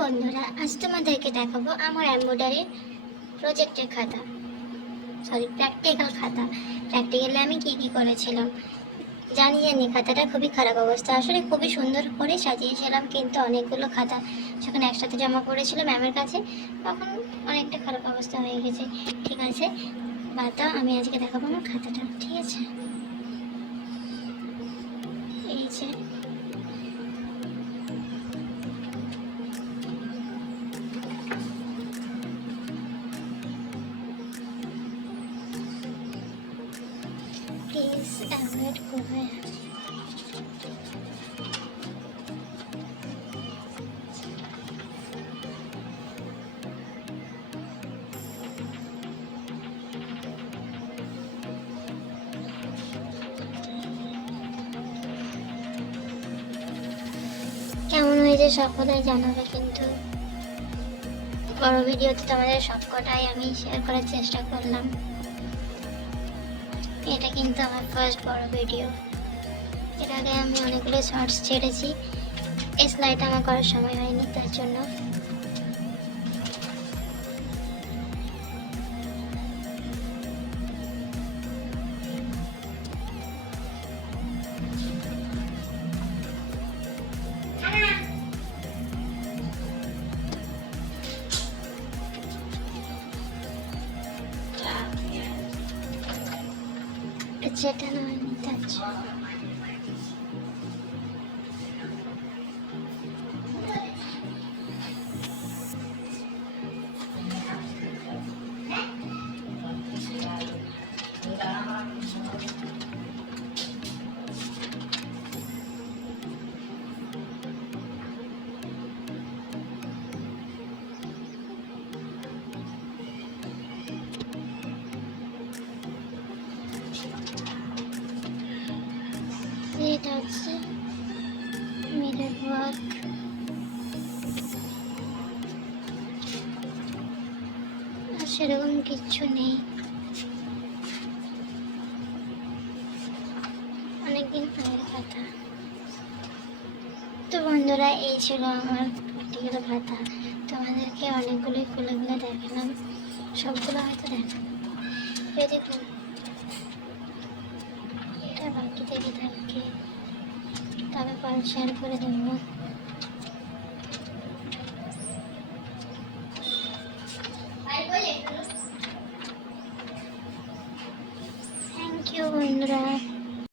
বন্ধুরা, আজ তোমাদেরকে দেখাবো আমার এমব্রয়ডারির প্রজেক্টের খাতা, প্র্যাকটিক্যাল খাতা। প্র্যাকটিক্যালে আমি কি করেছিলাম জানি খাতাটা খুবই খারাপ অবস্থা। আসলে খুবই সুন্দর করে সাজিয়েছিলাম, কিন্তু অনেকগুলো খাতা যখন একসাথে জমা পড়েছিল ম্যামের কাছে, তখন অনেকটা খারাপ অবস্থা হয়ে গেছে। ঠিক আছে, বাতাও, আমি আজকে দেখাবো আমার খাতাটা। ঠিক আছে, এই যে প্লিজ অ্যাভয়েড করবে। কেমন হয়েছে সকলে জানাবে, কিন্তু বড় ভিডিওতে তোমাদের সবকটাই আমি শেয়ার করার চেষ্টা করলাম। এটা কিন্তু আমার ফার্স্ট বড় ভিডিও। এর আগে আমি অনেকগুলো শর্টস ছেড়েছি, এই স্লাইড আমার করার সময় হয়নি, তার জন্য। যেটা না হয়নি তার জন্য। এটা হচ্ছে মিরর ওয়ার্ক। আর সেরকম কিচ্ছু নেই, অনেকদিন পরের কথা। তো বন্ধুরা, এই ছিল আমার প্র্যাকটিক্যাল খাতা। তোমাদেরকে অনেকগুলোই খুলে দেখালাম, সবগুলো হয়তো দেখাবো। দেখুন, এটা বাকি থেকে থাকে, তবে পরে শেয়ার করে দেবো।